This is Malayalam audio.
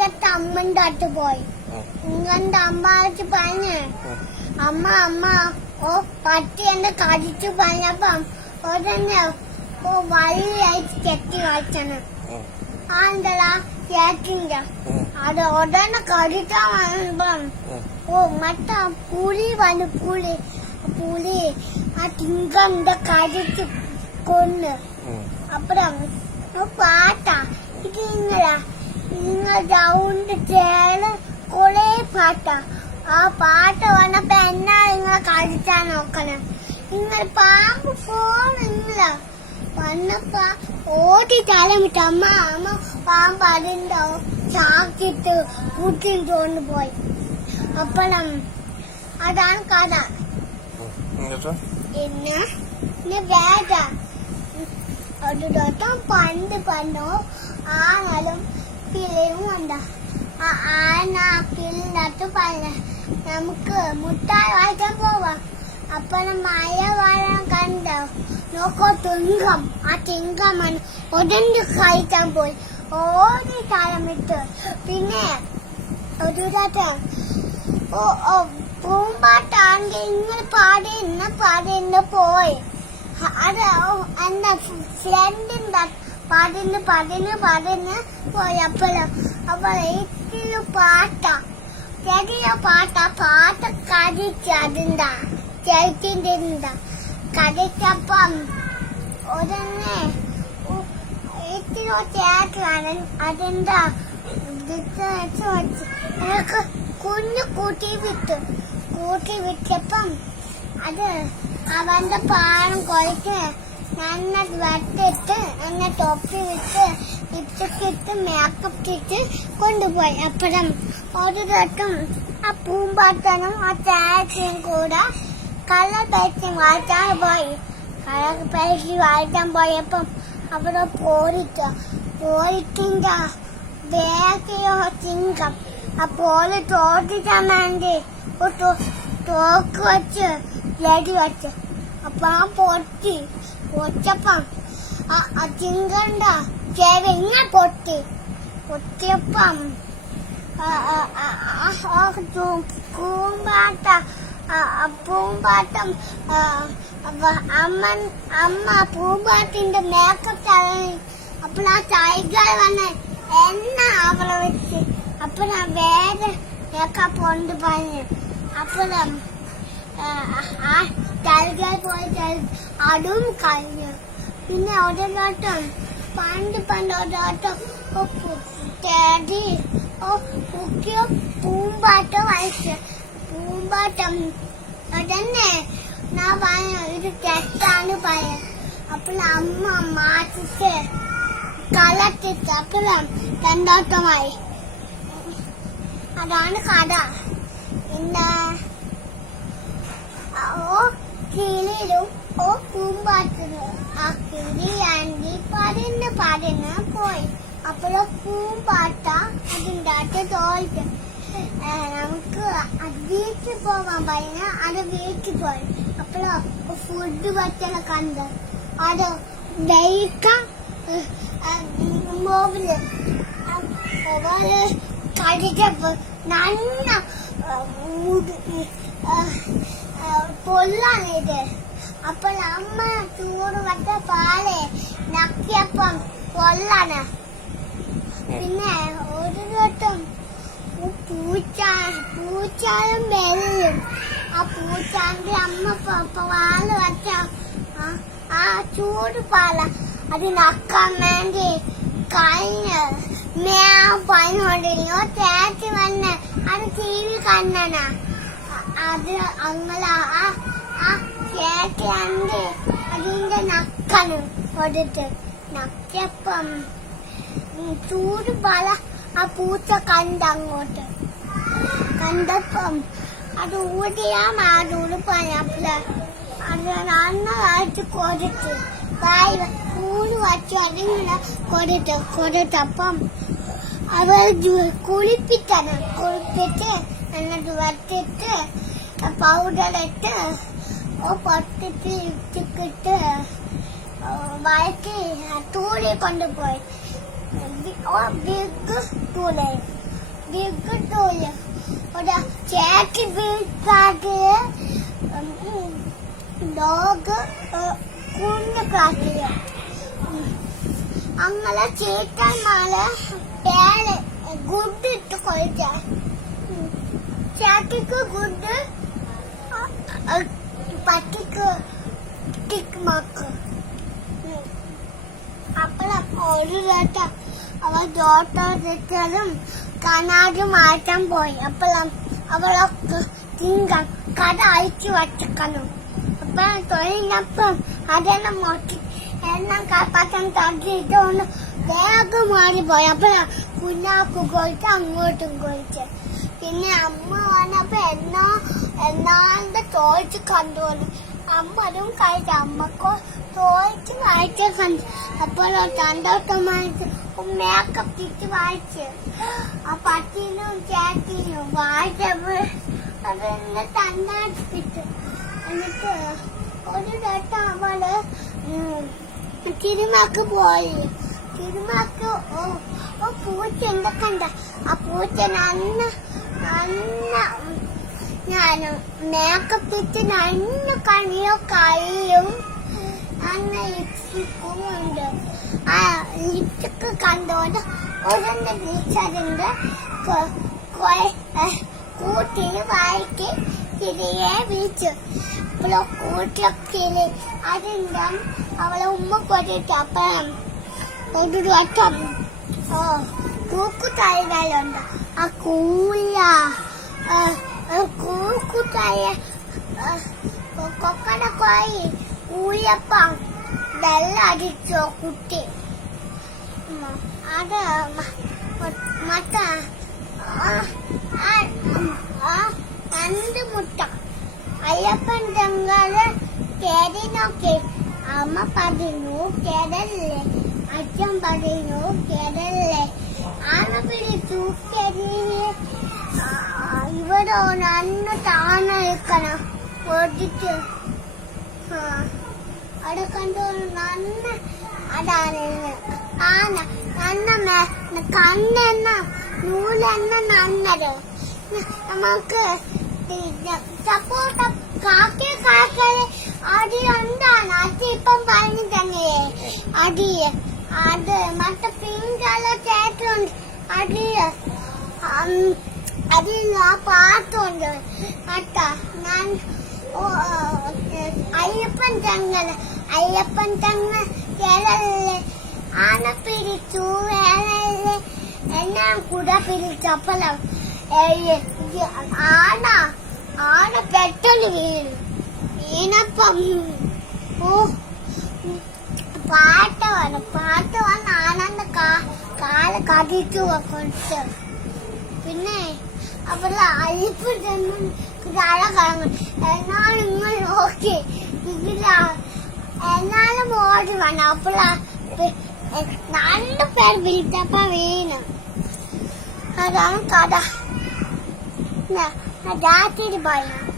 ഇങ്ങനത്തെ അമ്മന്റെ അടുത്ത് പോയി. ഇങ്ങനത്തെ അമ്മാച്ച് പറഞ്ഞ് അമ്മ അമ്മ പട്ടി എന്നെ കടിച്ചു പറഞ്ഞപ്പം ഉടനെ വഴിയായിട്ട് കെട്ടി കളിച്ചാണ്. എന്താ കേട്ടില്ല. അത് ഉടനെ കടിക്കാൻ വന്നപ്പം മറ്റേ പുലി വന്നു. പുലി ആ തിങ്കന്റെ കടിച്ച് കൊന്ന്. അപ്പുറം പാട്ടാ ഇത് ഇങ്ങനെ റൗണ്ട് ചേർന്ന് കൊറേ പാട്ടാ. ആ പാട്ട് വന്നപ്പോ എന്നാ നിങ്ങളെ കളിച്ചാ നോക്കണം. നിങ്ങൾ പാമ്പ് പോണില്ല വന്നപ്പോ ഓടി തലമിട്ട് അമ്മ പാമ്പ് അതിന്റെ ചാക്കിട്ട് കൂട്ടിട്ട് കൊണ്ടുപോയി. അപ്പഴം അതാണ് കഥ. പിന്നെ വേദ ഒരു ദിവസം പണ്ട് പണ്ടോ ആനാലും പിള്ളേരും ഉണ്ട്. ആന പിള്ളേട്ട് പറഞ്ഞ നമുക്ക് മുട്ടായി വായിക്കാൻ പോവാം. അപ്പഴം മഴ വരാൻ കണ്ടോ നോക്കോ തിങ്കം. ആ തിങ്കമാണ് ഉടനെ കഴിക്കാൻ പോയി. ഓടി തലമിട്ട്. പിന്നെ ഒരു ദിവസം പൂമ്പാട്ടാണെങ്കിൽ ഇങ്ങനെ പാടിന്ന് പോയി. അത് എന്റെ ഫ്രണ്ടിന്റെ പതിന് പോയി. അപ്പോഴേക്കൊരു പാട്ടാ ചെറിയ പാട്ട് കടിച്ച് അതിന്റെ ചേച്ചിന്റെ കടിച്ചപ്പം ഉടനെ ചേട്ടനാണ് അതിന്റെ എനിക്ക് കുഞ്ഞു കൂട്ടി വിട്ടപ്പം അത് അവന്റെ പാണം കുഴച്ച് എന്നെ വെട്ടിട്ട് എന്നെ തൊപ്പി വിട്ട് ഇട്ട് മേക്കപ്പ് ഇട്ട് കൊണ്ടുപോയി. അപ്പുറം ഒരു ദിവസം ആ പൂമ്പാത്തനും ആ ചേച്ചിയും കൂടെ കളർ പേഴ്സി വായിച്ചാൻ പോയി. കളർ പേഴ്സി വായിച്ചാൻ പോയപ്പം അവിടെ പോയിട്ടിന്റെ വേഗയോ ചിങ്കം. അപ്പോൾ തോട്ടിച്ചാൻ വേണ്ടി തോക്ക് വെച്ച് ലടി വെച്ച് അപ്പൊ ആ പൊച്ചപ്പം ആ ചിങ്കണ്ട ചേവ ഇങ്ങനെ പൊട്ടിയപ്പം പൂമ്പാട്ടം അമ്മ പൂമ്പാട്ടിന്റെ മേക്കപ്പ് തടഞ്ഞു. അപ്പോൾ ആ ടൈഗർ വന്ന് എണ്ണ അവളെ വെച്ച് അപ്പൊ ഞാൻ വേറെ മേക്കപ്പ് കൊണ്ട് പറഞ്ഞു. അപ്പോഴും ആ ടൈഗർ പോയിട്ട് അതും കഴിഞ്ഞു. പിന്നെ ഒരോട്ടം പണ്ട് ഒരോട്ടം തേടി കുക്കിയോ പൂമ്പാട്ടം വായിച്ച് പൂമ്പാട്ടം അതന്നെ ഞാൻ പറഞ്ഞു ഇത് തെറ്റാണ് പറയാൻ. അപ്പോൾ അമ്മ മാറ്റിച്ച് കളത്തിട്ട് അപ്പോഴും രണ്ടോട്ടമായി. അതാണ് കഥ. പിന്നെ കിളിയിലും പൂമ്പാട്ടിലും ആ കിളിയാണ്ടി പതിന് പോയി. അപ്പോഴോ പൂമ്പാട്ട അതിൻ്റെ അകത്ത് തോൽക്ക് നമുക്ക് വീട്ടിൽ പോകാൻ പറഞ്ഞ അത് വീട്ടിൽ പോയി. അപ്പോഴോ ഫുഡ് പറ്റണ കണ്ട് അത് ദഹിക്കാൻ മോബില് കടിച്ചപ്പോ നല്ല പൊള്ളാണിത്. അപ്പോൾ അമ്മ ചൂട് വട്ട പാല് നക്കിയപ്പം പൊള്ളാണ്. പിന്നെ ഒരു വട്ടം പൂച്ചാലും വെള്ളും ആ പൂച്ചാന്റെ അമ്മ പാല് വച്ച ആ ചൂട് പാല അത് നക്കാൻ വേണ്ടി കഴിഞ്ഞ് പറഞ്ഞോണ്ടിരുന്നു. ചേച്ചി വന്ന് അത് TV കണ്ണനാ. അത് അങ്ങനെ ആ ചേച്ചിയാണ്ട് അതിന്റെ നക്കന് കൊടുത്ത് നക്കിയപ്പം ചൂട് പാല ആ പൂച്ച കണ്ടങ്ങോട്ട് കണ്ടപ്പം അത് ഊടിയാ പറഞ്ഞപ്പ അത് നന്നായിട്ട് കൊടുത്ത് കൂട് വച്ചു അതിങ്ങനെ കൊടുത്തപ്പം അവർ കുളിപ്പിച്ച് എന്നിട്ട് വറ്റിട്ട് പൗഡറിട്ട് പൊട്ടിട്ട് ഇട്ടിട്ട് വഴറ്റി തൂളി കൊണ്ടുപോയി. ബിഗ് തൂളി കിട്ടൂല ഒരു ചേച്ചി വീട്ടാട്ട് ഡോഗ് കുഞ്ഞു കാട്ടില്ല അങ്ങനെ ചേട്ടന്മാര് പേര് ഗുഡ് ഇട്ട് കൊഴിച്ച ചേട്ടിക്ക് ഗുഡ് പട്ടിക്ക് ടിക്ക് മാർക്ക് അപ്പോഴും ഒരു വേട്ട അവൾ ഡോക്ടറും കനാട് മാറ്റാൻ പോയി അപ്പോഴും അവളൊക്കെ തിങ്കൾ കട അയച്ചു വച്ചിക്കണം അപ്പൊ തൊഴിലപ്പം അതെല്ലാം നോക്കി എല്ലാം കാപ്പാക്കാൻ തട്ടിട്ടൊന്ന് വേഗം മാറിപ്പോയി അപ്പോഴാ കുഞ്ഞാക്ക് കൊഴിച്ച് അങ്ങോട്ടും കൊഴിച്ച് പിന്നെ അമ്മ വന്നപ്പോ എന്നാളുടെ ചോദിച്ച് കണ്ടുപോലും അമ്മ അതും കഴിച്ചു അമ്മക്കോ ചോദിച്ച് വായിച്ച കണ്ടു അപ്പോഴോ തണ്ടോട്ടമായിട്ട് മേക്കപ്പ് തിരിച്ച് വായിച്ച് ആ പട്ടീനും ചേട്ടീനും വായിച്ചപ്പോൾ അതെന്നെ തന്നാട്ടിട്ട് എന്നിട്ട് ഒരു വട്ടം അവള് തിരുമാക്ക് പോയി തിരുമാക്ക് പൂച്ച എന്തൊക്കെ ഉണ്ട് ആ പൂച്ച നന്ന ഞാൻ മേക്കപ്പ് ഇട്ട് നന്ന കണിയോ കയ്യും നന്ന ലിപ്സ്റ്റിക്കും ഉണ്ട് ആ ലിപ്സ്റ്റിക്ക് കണ്ടോണ്ട് ഒരെണ്ണം ടീച്ചറിന്റെ കൂട്ടിൽ വായിക്ക് തിരികെ വിളിച്ചു ഇപ്പോഴോ കൂട്ടിലൊക്കെ അതിന്റെ അവളെ ഉമ്മ കൊണ്ടിട്ട് അപ്പം ഒരു വട്ടം കൂക്കുതായിലുണ്ട് ആ കൂക്കുതായ കൊക്കട കോയി കൂയപ്പം വെള്ളം അടിച്ചോ കുട്ടി അത് മറ്റേ രണ്ട് മുട്ട അയ്യപ്പൻ തങ്ങള് കേറി നോക്കി അമ്മ പറഞ്ഞു കേടല്ലേ അച്ഛൻ പറഞ്ഞു കേടല്ലേ ആന പിടിച്ചു ഇവിടെ നന്ന താണ പൊടിച്ച് അവിടെ കണ്ടു നന്ന അതാണ് ആന നന്ന കണ്ണെണ്ണ നൂലെണ്ണ നന്നത് നമുക്ക് സപ്പോർട്ട് കാക്കേ കാക്കല് അടി എന്താണ് അത് ഇപ്പം പറഞ്ഞു തന്നെ അടി അത് മറ്റേ പിങ്ക് കളർ ചേട്ടുണ്ട് അടി അതിൽ ആ പാട്ടുണ്ട് കേട്ടാ ഞാൻ അയ്യപ്പൻ തങ്ങൾ കേരളല്ലേ ആന പിടിച്ചു വേളല്ലേ എല്ലാം കൂടെ പിടിച്ചപ്പോഴും ആന പെട്ടെന്ന് വീണപ്പം പാട്ട് വന്ന് ആനന്റെ കാല് കടിച്ചു കൊടുത്ത് പിന്നെ അവള് അരിപ്പ് തല കറങ്ങും എന്നാലും ഇങ്ങൾ നോക്കി ഇതില എന്നാലും ഓടി വേണം അപ്പോഴാ രണ്ടുപേർ വിളിച്ചപ്പോ വീണു അതാണ് കഥ രാത്രി ഭയം